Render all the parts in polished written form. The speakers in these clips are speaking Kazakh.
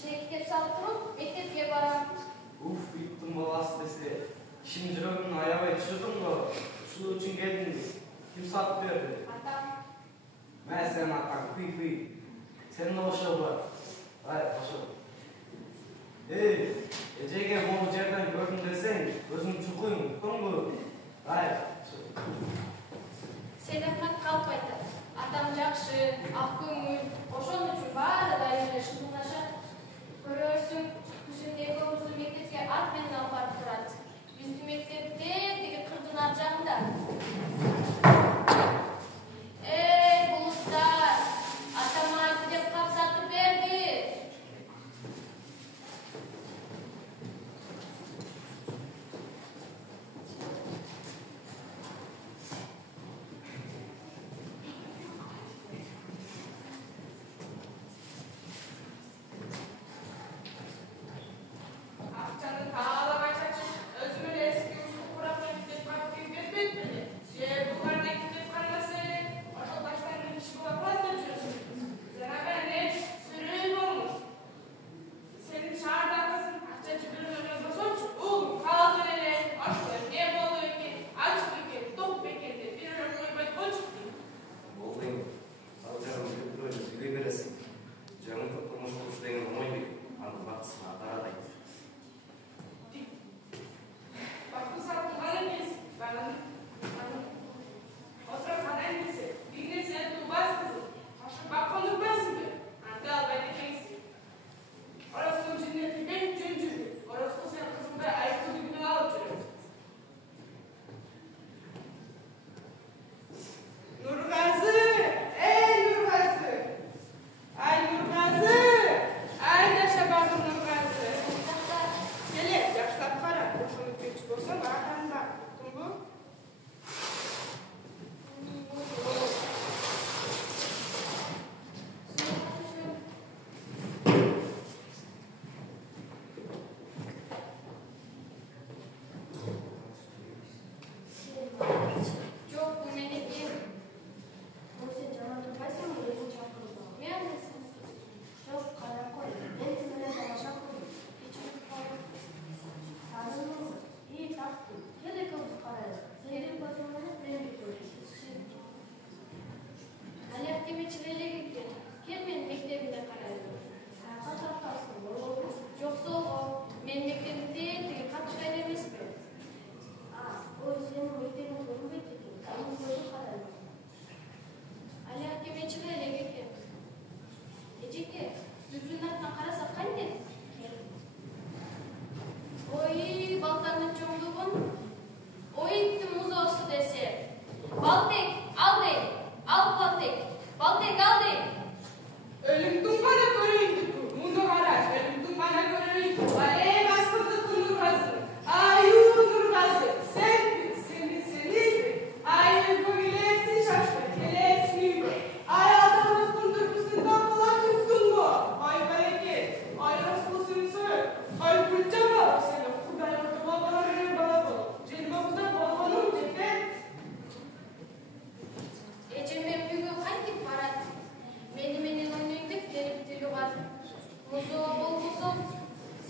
Kişiye kitap turup mektepke baram. Bitti balası dese. Şimdi жүрегімнің аябай түсірдім ғой. Şu үшін келдіңіз. Kim сатып берді? Атам. Мә сен атаң, фи. Сен de ошол бар. Ошол. Эжеге бұл жерден көрдім десең, өзің чукуйың, ұқтың бе? Сен Ахмат қалып айтады. Атам жақшы, ақ көңіл, ошон үчүн баары да эле шынылашат. Көрөрсүң, күзүндөгү көбүсү мектепке ат менен алып барып турат. Биздин мектепте тиги кырдын ар жагында. Булуттар, атама айтты деп кап сатып берди.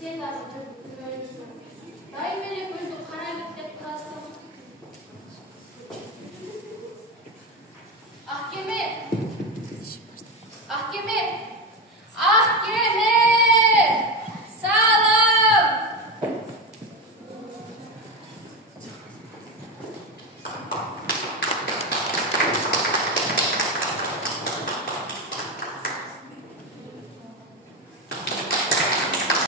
Sen